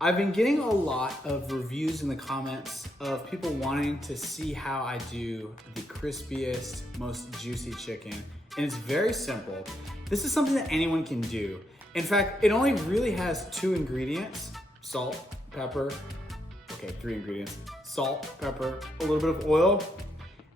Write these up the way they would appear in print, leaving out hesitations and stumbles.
I've been getting a lot of reviews in the comments of people wanting to see how I do the crispiest, most juicy chicken. And it's very simple. This is something that anyone can do. In fact, it only really has 2 ingredients: salt, pepper. Okay, 3 ingredients: salt, pepper, a little bit of oil,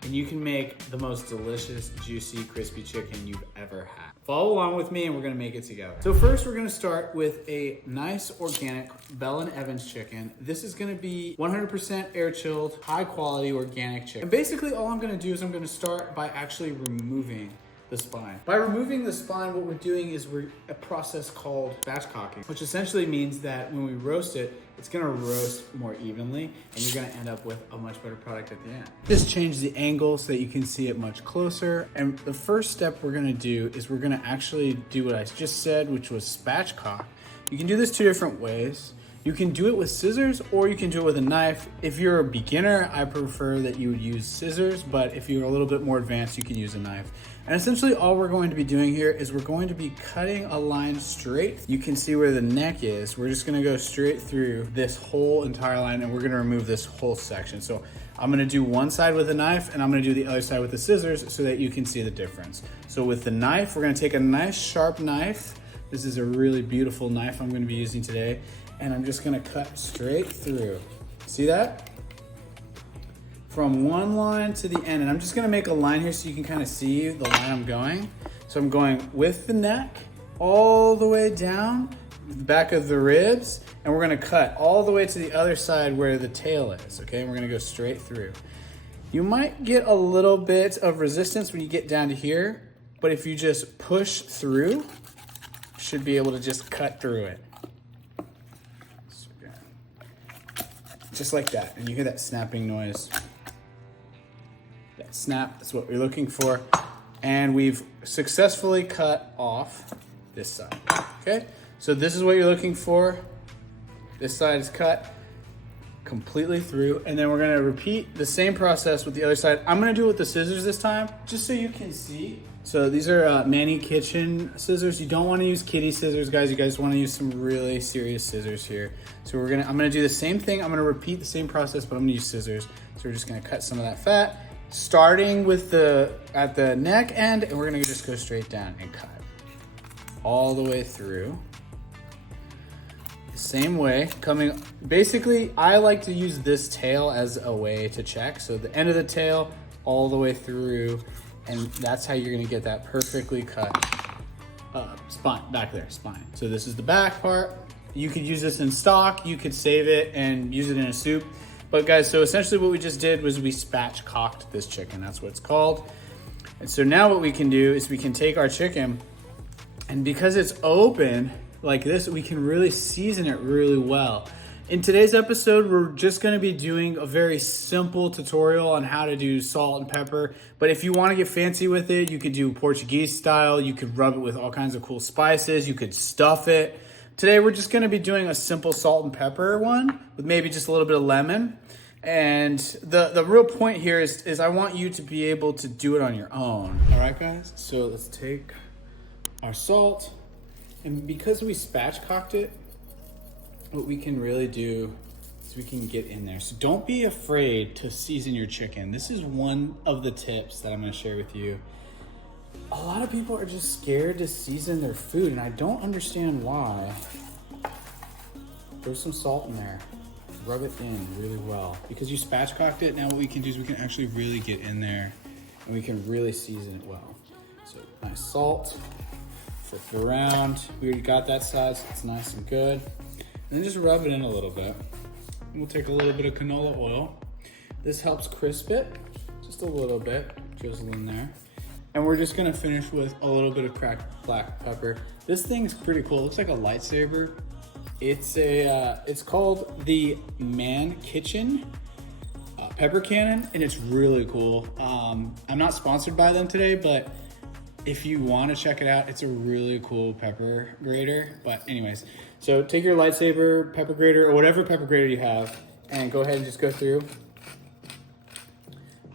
and you can make the most delicious, juicy, crispy chicken you've ever had. Follow along with me and we're gonna make it together. So first we're gonna start with a nice organic Bell & Evans chicken. This is gonna be 100% air chilled, high quality organic chicken. And basically all I'm gonna do is I'm gonna start by actually removing the spine. By removing the spine, what we're doing is a process called batch cocking, which essentially means that when we roast it, it's gonna roast more evenly and you're gonna end up with a much better product at the end. Just change the angle so that you can see it much closer. And the first step we're gonna do is we're gonna actually do what I just said, which was spatchcock. You can do this 2 different ways. You can do it with scissors or you can do it with a knife. If you're a beginner, I prefer that you would use scissors, but if you're a little bit more advanced, you can use a knife. And essentially all we're going to be doing here is we're going to be cutting a line straight. You can see where the neck is. We're just gonna go straight through this whole entire line and we're gonna remove this whole section. So I'm gonna do one side with a knife and I'm gonna do the other side with the scissors so that you can see the difference. So with the knife, we're gonna take a nice sharp knife. This is a really beautiful knife I'm gonna be using today. And I'm just gonna cut straight through. See that? From one line to the end. And I'm just gonna make a line here so you can kind of see the line I'm going. So I'm going with the neck, all the way down, the back of the ribs, and we're gonna cut all the way to the other side where the tail is, okay? And we're gonna go straight through. You might get a little bit of resistance when you get down to here, but if you just push through, you should be able to just cut through it. Just like that, and you hear that snapping noise. That snap, that's what we're looking for. And we've successfully cut off this side, okay? So this is what you're looking for. This side is cut completely through, and then we're gonna repeat the same process with the other side. I'm gonna do it with the scissors this time, just so you can see. So these are Manny Kitchen scissors. You don't wanna use kitty scissors, guys. You guys wanna use some really serious scissors here. So I'm gonna do the same thing. I'm gonna repeat the same process, but I'm gonna use scissors. So we're just gonna cut some of that fat, starting with at the neck end, and we're gonna just go straight down and cut all the way through. The same way, basically, I like to use this tail as a way to check. So the end of the tail, all the way through, and that's how you're gonna get that perfectly cut spine, back there, spine. So this is the back part. You could use this in stock, you could save it and use it in a soup. But guys, so essentially what we just did was we spatchcocked this chicken, that's what it's called. And so now what we can do is we can take our chicken, and because it's open like this, we can really season it really well. In today's episode, we're just gonna be doing a very simple tutorial on how to do salt and pepper. But if you wanna get fancy with it, you could do Portuguese style, you could rub it with all kinds of cool spices, you could stuff it. Today, we're just gonna be doing a simple salt and pepper one with maybe just a little bit of lemon. And the real point here is I want you to be able to do it on your own. All right, guys? So let's take our salt, and because we spatchcocked it, what we can really do is we can get in there. So don't be afraid to season your chicken. This is one of the tips that I'm gonna share with you. A lot of people are just scared to season their food, and I don't understand why. Throw some salt in there. Rub it in really well. Because you spatchcocked it, now what we can do is we can actually really get in there and we can really season it well. So nice salt, flip it around. We already got that side, so it's nice and good. And then just rub it in a little bit. And we'll take a little bit of canola oil. This helps crisp it, just a little bit, drizzle in there. And we're just gonna finish with a little bit of cracked black pepper. This thing's pretty cool, it looks like a lightsaber. It's called the Man Kitchen pepper cannon, and it's really cool. I'm not sponsored by them today, but if you want to check it out, it's a really cool pepper grater. But anyways, so take your lightsaber pepper grater or whatever pepper grater you have, and go ahead and just go through.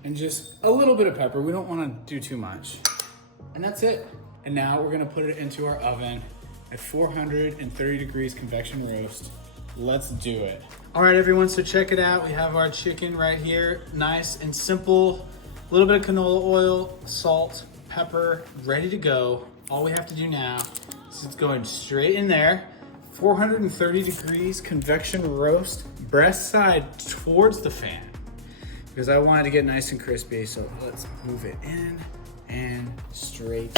And just a little bit of pepper. We don't want to do too much. And that's it. And now we're gonna put it into our oven at 430 degrees convection roast Let's do it. All right, everyone, so check it out. We have our chicken right here. Nice and simple. A little bit of canola oil, salt, pepper, ready to go. All we have to do now is it's going straight in there. 430 degrees convection roast, breast side towards the fan. Because I wanted to get nice and crispy, so let's move it in and straight.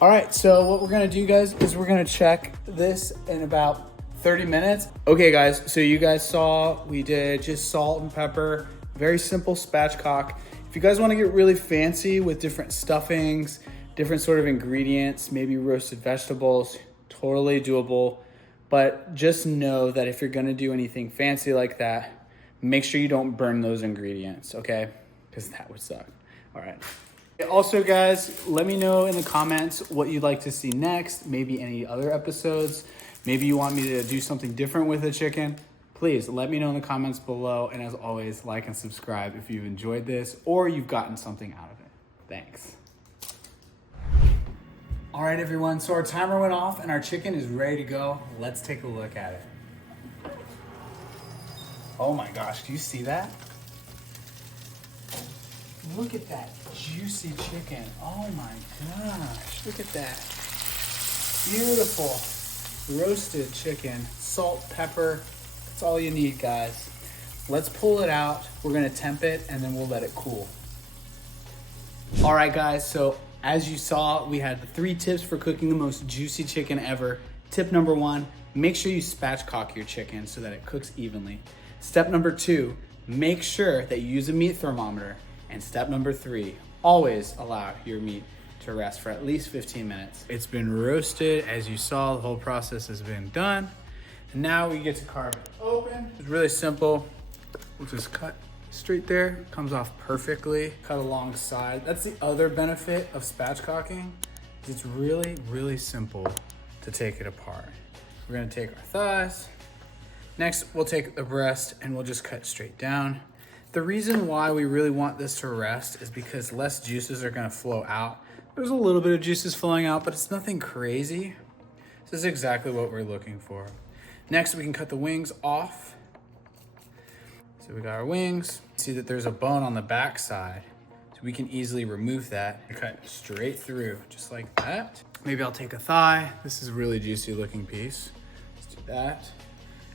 All right, so what we're gonna do, guys, is we're gonna check this in about 30 minutes. Okay, guys, so you guys saw we did just salt and pepper, very simple spatchcock. If you guys wanna get really fancy with different stuffings, different sort of ingredients, maybe roasted vegetables, totally doable. But just know that if you're gonna do anything fancy like that, make sure you don't burn those ingredients, okay? Because that would suck. All right. Also, guys, let me know in the comments what you'd like to see next, maybe any other episodes. Maybe you want me to do something different with the chicken. Please let me know in the comments below. And as always, like and subscribe if you've enjoyed this or you've gotten something out of it. Thanks. All right, everyone, so our timer went off and our chicken is ready to go. Let's take a look at it. Oh my gosh, do you see that? Look at that juicy chicken. Oh my gosh, look at that. Beautiful roasted chicken, salt, pepper. That's all you need, guys. Let's pull it out. We're gonna temp it and then we'll let it cool. All right, guys, so as you saw, we had 3 tips for cooking the most juicy chicken ever. Tip number 1, make sure you spatchcock your chicken so that it cooks evenly. Step number 2, make sure that you use a meat thermometer. And step number 3, always allow your meat to rest for at least 15 minutes. It's been roasted. As you saw, the whole process has been done. And now we get to carve it open. It's really simple. We'll just cut straight there. Comes off perfectly. Cut alongside. That's the other benefit of spatchcocking. It's really, really simple to take it apart. We're gonna take our thighs. Next, we'll take the breast and we'll just cut straight down. The reason why we really want this to rest is because less juices are gonna flow out. There's a little bit of juices flowing out, but it's nothing crazy. This is exactly what we're looking for. Next, we can cut the wings off. So we got our wings. See that there's a bone on the back side. So we can easily remove that and cut straight through, just like that. Maybe I'll take a thigh. This is a really juicy looking piece. Let's do that.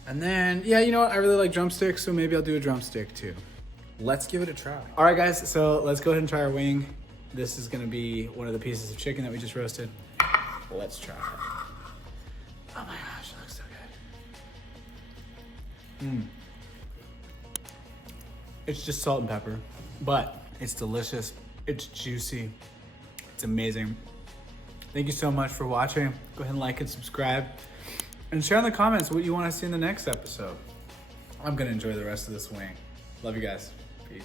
And then, yeah, you know what? I really like drumsticks, so maybe I'll do a drumstick too. Let's give it a try. All right, guys, so let's go ahead and try our wing. This is gonna be one of the pieces of chicken that we just roasted. Let's try it. Oh my gosh, it looks so good. It's just salt and pepper, but it's delicious. It's juicy. It's amazing. Thank you so much for watching. Go ahead and like and subscribe. And share in the comments what you want to see in the next episode. I'm gonna enjoy the rest of this wing. Love you guys. Peace.